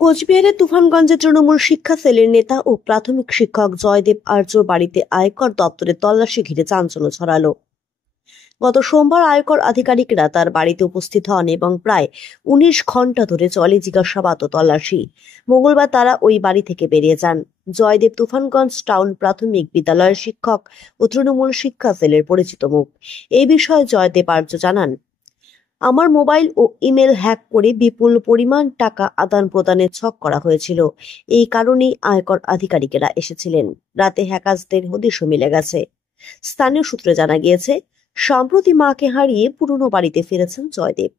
কোচবিহারের তুফানগঞ্জে তৃণমূল শিক্ষা সেলের নেতা ও প্রাথমিক শিক্ষক জয়দেব আর্যর বাড়িতে আয়কর দপ্তরের তল্লাশি ঘিরে চাঞ্চল্য ছড়ালো। গত সোমবার আয়কর আধিকারিকরা তার বাড়িতে উপস্থিত হন এবং প্রায় ১৯ ঘন্টা ধরে চলে জিজ্ঞাসাবাদ ও তল্লাশি। মঙ্গলবার তারা ওই বাড়ি থেকে বেরিয়ে যান। জয়দেব তুফানগঞ্জ টাউন প্রাথমিক বিদ্যালয়ের শিক্ষক ও তৃণমূল শিক্ষা সেলের পরিচিত মুখ। এই বিষয়ে জয়দেব আর্য জানান, আমার মোবাইল ও ইমেল হ্যাক করে বিপুল পরিমাণ টাকা আদান প্রদানের ছক করা হয়েছিল। এই কারণেই আয়কর আধিকারিকেরা এসেছিলেন। রাতে হ্যাকারদের হদিশও মিলে গেছে। স্থানীয় সূত্রে জানা গিয়েছে, সম্প্রতি মাকে হারিয়ে পুরনো বাড়িতে ফিরেছেন জয়দেব।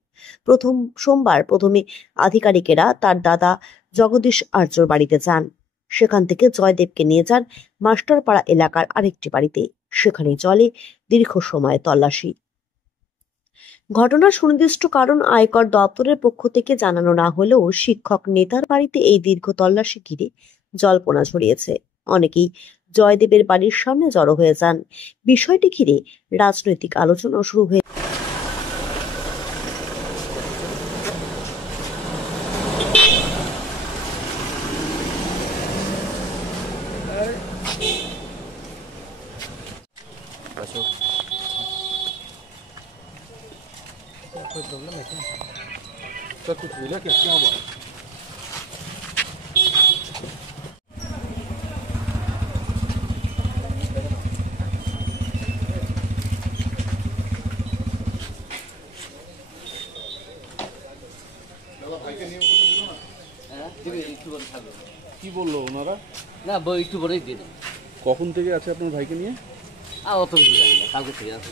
প্রথমে আধিকারিকেরা তার দাদা জগদীশ আর্যর বাড়িতে যান। সেখান থেকে জয়দেবকে নিয়ে যান মাস্টারপাড়া এলাকার আরেকটি বাড়িতে। সেখানেই চলে দীর্ঘ সময় তল্লাশি। ঘটনার সুনির্দিষ্ট কারণ আয়কর দপ্তরের পক্ষ থেকে জানানো না হলেও শিক্ষক নেতার বাড়িতে এই দীর্ঘ তল্লাশি ঘিরে জল্পনা ছড়িয়েছে। অনেকেই জয়দেবের বাড়ির সামনে জড়ো হয়ে যান। বিষয়টি ঘিরে রাজনৈতিক আলোচনা শুরু হয়ে कोई प्रॉब्लम है क्या सर? कुछ मिला क्या? क्या हुआ? কি বললো ওনারা? না বই একটু পরেই দিয়ে দেবে। কখন থেকে আছে আপনার ভাইকে নিয়ে? অত কিছু জানি না, কালকে থেকে আছে।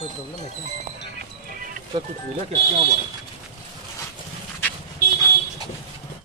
कोई प्रॉब्लम है क्या सर? कुछ मिला क्या? क्या हुआ?